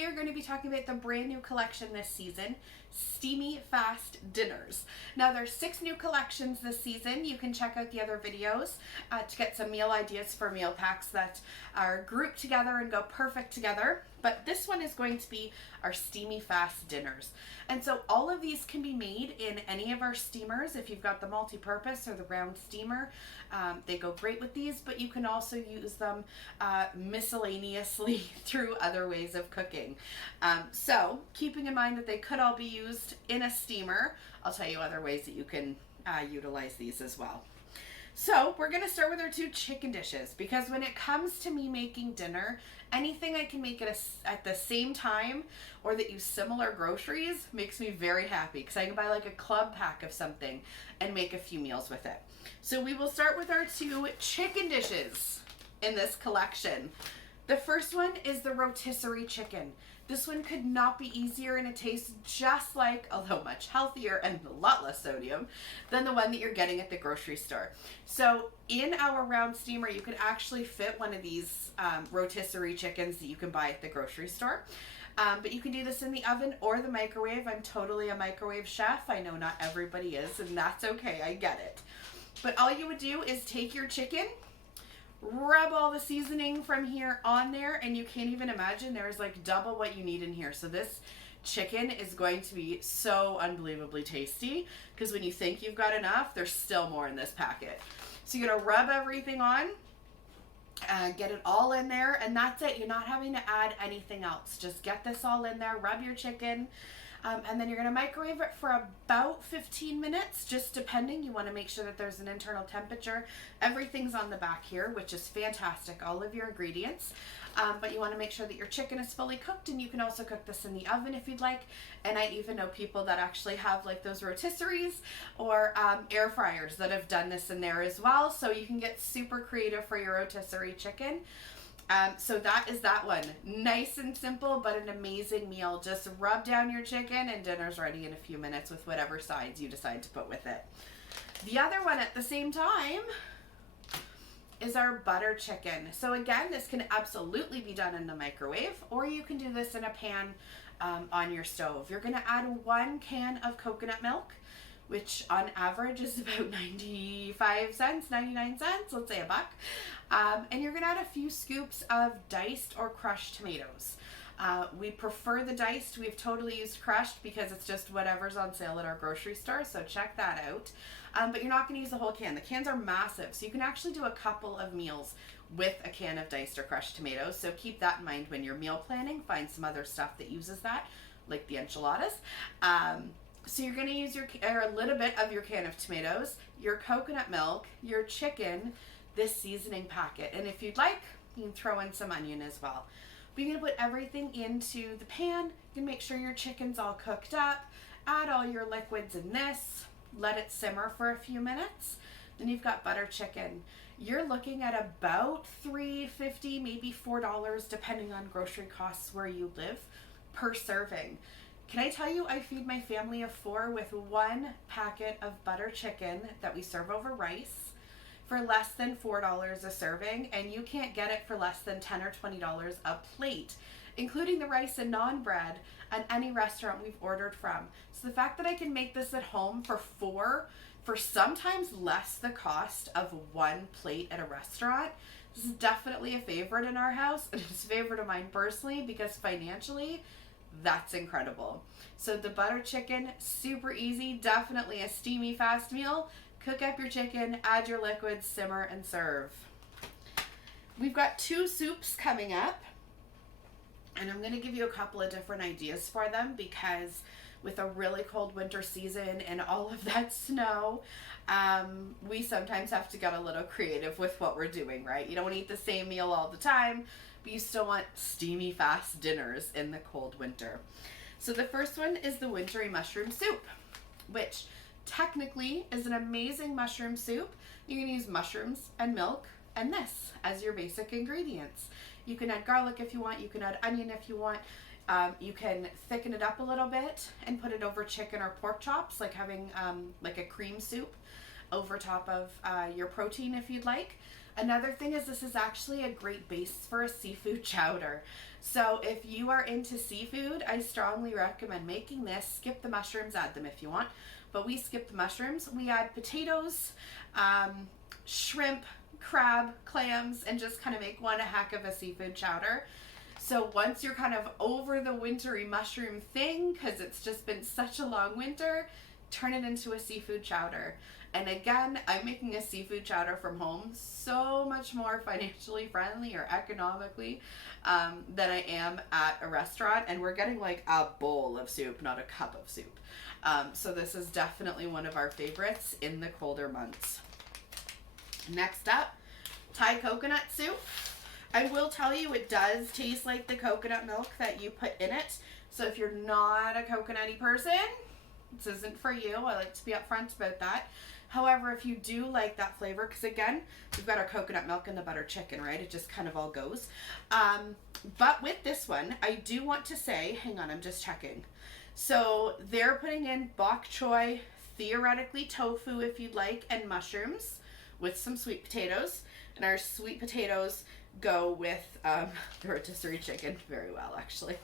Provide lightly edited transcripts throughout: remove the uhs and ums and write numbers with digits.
we are going to be talking about the brand new collection this season, Steamy Fast Dinners. Now there's 6 new collections this season. You can check out the other videos to get some meal ideas for meal packs that are grouped together and go perfect together. But this one is going to be our Steamy Fast Dinners. And so all of these can be made in any of our steamers. If you've got the multi-purpose or the round steamer, they go great with these, but you can also use them miscellaneously through other ways of cooking. So keeping in mind that they could all be used in a steamer, I'll tell you other ways that you can utilize these as well. So we're going to start with our 2 chicken dishes, because when it comes to me making dinner, anything I can make at the same time or that use similar groceries makes me very happy, because I can buy like a club pack of something and make a few meals with it. So we will start with our 2 chicken dishes in this collection. The first one is the Rotisserie Chicken. This one could not be easier, and it tastes just like, although much healthier and a lot less sodium, than the one that you're getting at the grocery store. So in our round steamer, you could actually fit one of these rotisserie chickens that you can buy at the grocery store. But you can do this in the oven or the microwave. I'm totally a microwave chef. I know not everybody is, and that's okay. I get it. But all you would do is take your chicken, rub all the seasoning from here on there, and you can't even imagine, there's like double what you need in here. So this chicken is going to be so unbelievably tasty, because when you think you've got enough, there's still more in this packet. So you're gonna rub everything on, get it all in there, and that's it. You're not having to add anything else. Just get this all in there, rub your chicken, and then you're gonna microwave it for about 15 minutes, just depending. You wanna make sure that there's an internal temperature. Everything's on the back here, which is fantastic, all of your ingredients. But you wanna make sure that your chicken is fully cooked, and you can also cook this in the oven if you'd like. And I even know people that actually have like those rotisseries or air fryers that have done this in there as well. So you can get super creative for your rotisserie chicken. So that is that one. Nice and simple, but an amazing meal. Just rub down your chicken and dinner's ready in a few minutes with whatever sides you decide to put with it. The other one at the same time is our butter chicken. So again, this can absolutely be done in the microwave, or you can do this in a pan on your stove. You're gonna add 1 can of coconut milk, which on average is about 95 cents, 99 cents, let's say $1. And you're gonna add a few scoops of diced or crushed tomatoes. We prefer the diced. We've totally used crushed because it's just whatever's on sale at our grocery store, so check that out. But you're not gonna use the whole can. The cans are massive, so you can actually do a couple of meals with a can of diced or crushed tomatoes, so keep that in mind when you're meal planning. Find some other stuff that uses that, like the enchiladas. So you're going to use a little bit of your can of tomatoes, your coconut milk, your chicken, this seasoning packet. And if you'd like, you can throw in some onion as well. But you're going to put everything into the pan. You can make sure your chicken's all cooked up. Add all your liquids in this. Let it simmer for a few minutes. Then you've got butter chicken. You're looking at about $3.50, maybe $4, depending on grocery costs where you live, per serving. Can I tell you, I feed my family of 4 with 1 packet of butter chicken that we serve over rice for less than $4 a serving, and you can't get it for less than $10 or $20 a plate, including the rice and naan bread at any restaurant we've ordered from. So the fact that I can make this at home for 4 for sometimes less the cost of 1 plate at a restaurant, this is definitely a favorite in our house, and it's a favorite of mine personally, because financially, that's incredible. So the butter chicken, super easy, definitely a steamy fast meal. Cook up your chicken, add your liquids, simmer, and serve. We've got 2 soups coming up, and I'm going to give you a couple of different ideas for them, because with a really cold winter season and all of that snow, we sometimes have to get a little creative with what we're doing, right? You don't want to eat the same meal all the time, but you still want steamy fast dinners in the cold winter. So the first one is the Wintry mushroom soup, which technically is an amazing mushroom soup. You can use mushrooms and milk and this as your basic ingredients. You can add garlic if you want, you can add onion if you want. You can thicken it up a little bit and put it over chicken or pork chops, like having like a cream soup over top of your protein if you'd like. Another thing is this is actually a great base for a seafood chowder. So if you are into seafood, I strongly recommend making this. Skip the mushrooms, add them if you want, but we skip the mushrooms. We add potatoes, shrimp, crab, clams, and just kind of make one a heck of a seafood chowder. So once you're kind of over the wintry mushroom thing, because it's just been such a long winter, turn it into a seafood chowder. And again, I'm making a seafood chowder from home so much more financially friendly or economically than I am at a restaurant. And we're getting like a bowl of soup, not a cup of soup. So this is definitely one of our favorites in the colder months. Next up, Thai coconut soup. I will tell you, it does taste like the coconut milk that you put in it. So if you're not a coconutty person, this isn't for you. I like to be upfront about that. However, if you do like that flavor, because again, we've got our coconut milk and the butter chicken, right? It just kind of all goes. But with this one, I do want to say, hang on, I'm just checking. So they're putting in bok choy, theoretically tofu if you'd like, and mushrooms with some sweet potatoes. And our sweet potatoes go with the rotisserie chicken very well, actually.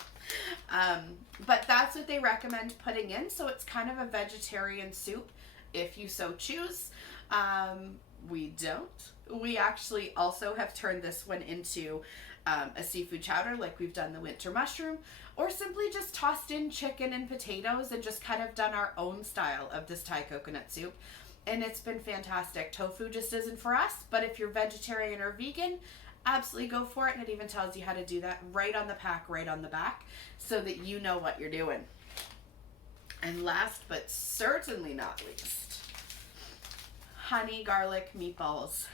But that's what they recommend putting in. So it's kind of a vegetarian soup if you so choose. We don't. We actually also have turned this one into a seafood chowder, like we've done the winter mushroom, or simply just tossed in chicken and potatoes and just kind of done our own style of this Thai coconut soup. And it's been fantastic. Tofu just isn't for us, but if you're vegetarian or vegan, absolutely go for it. And it even tells you how to do that right on the pack, right on the back, so that you know what you're doing. And last but certainly not least, honey garlic meatballs.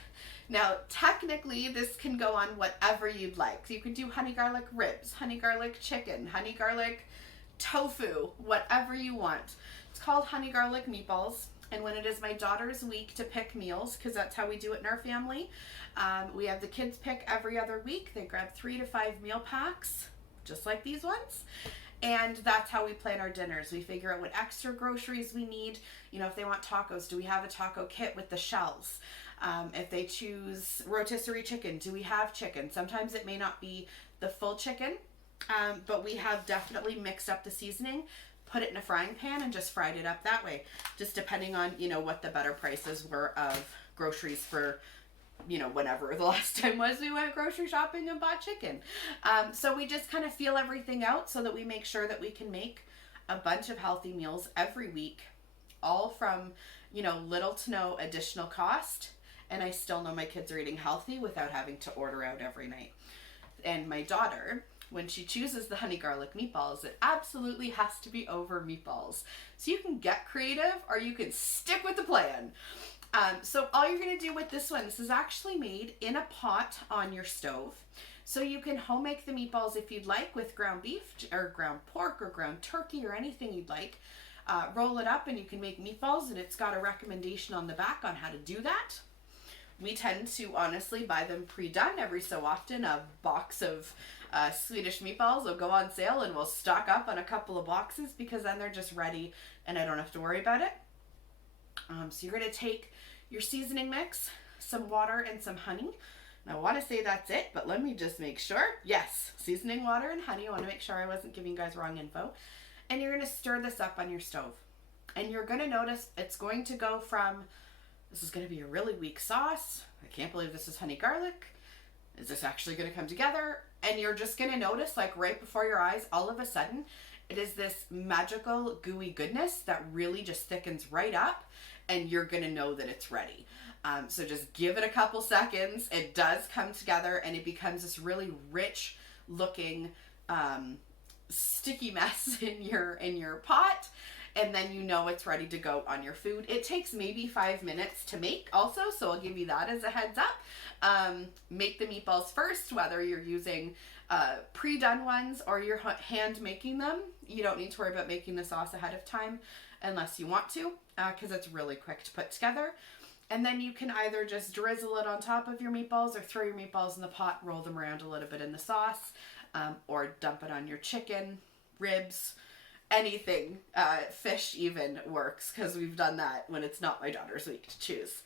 Now, technically, this can go on whatever you'd like. You could do honey garlic ribs, honey garlic chicken, honey garlic tofu, whatever you want. It's called honey garlic meatballs. And when it is my daughter's week to pick meals, because that's how we do it in our family, we have the kids pick every other week. They grab 3 to 5 meal packs, just like these ones. And that's how we plan our dinners. We figure out what extra groceries we need. You know, if they want tacos, do we have a taco kit with the shells? If they choose rotisserie chicken, do we have chicken? Sometimes it may not be the full chicken, but we have definitely mixed up the seasoning, put it in a frying pan and just fried it up that way, just depending on, you know, what the better prices were of groceries for, you know, whenever the last time was we went grocery shopping and bought chicken. So we just kind of feel everything out so that we make sure that we can make a bunch of healthy meals every week, all from, you know, little to no additional cost. And I still know my kids are eating healthy without having to order out every night. And my daughter, when she chooses the honey garlic meatballs, it absolutely has to be over meatballs. So you can get creative or you can stick with the plan. So all you're going to do with this one, this is actually made in a pot on your stove. So you can home make the meatballs if you'd like with ground beef or ground pork or ground turkey or anything you'd like. Roll it up and you can make meatballs, and it's got a recommendation on the back on how to do that. We tend to honestly buy them pre-done every so often. A box of Swedish meatballs will go on sale and we'll stock up on a couple of boxes because then they're just ready and I don't have to worry about it. So you're going to take your seasoning mix, some water and some honey. Now I want to say that's it, but let me just make sure. Yes, seasoning, water, and honey. I want to make sure I wasn't giving you guys wrong info. And you're going to stir this up on your stove. And you're going to notice it's going to go from, this is going to be a really weak sauce. I can't believe this is honey garlic. Is this actually going to come together? And you're just going to notice, like right before your eyes, all of a sudden, it is this magical gooey goodness that really just thickens right up, and you're going to know that it's ready. So just give it a couple seconds. It does come together, and it becomes this really rich looking sticky mess in your pot. And then you know it's ready to go on your food. It takes maybe 5 minutes to make also, so I'll give you that as a heads up. Make the meatballs first, whether you're using pre-done ones or you're hand making them. You don't need to worry about making the sauce ahead of time unless you want to, because it's really quick to put together. And then you can either just drizzle it on top of your meatballs or throw your meatballs in the pot, roll them around a little bit in the sauce, or dump it on your chicken, ribs, anything, fish even works, because we've done that when it's not my daughter's week to choose.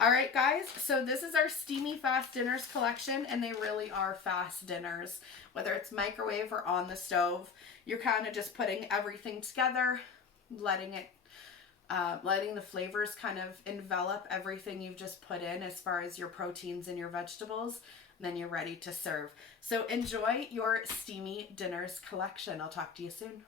All right, guys, so this is our Steamy Fast Dinners collection, and they really are fast dinners. Whether it's microwave or on the stove, you're kind of just putting everything together, letting the flavors kind of envelop everything you've just put in as far as your proteins and your vegetables, and then you're ready to serve. So enjoy your Steamy Dinners collection. I'll talk to you soon.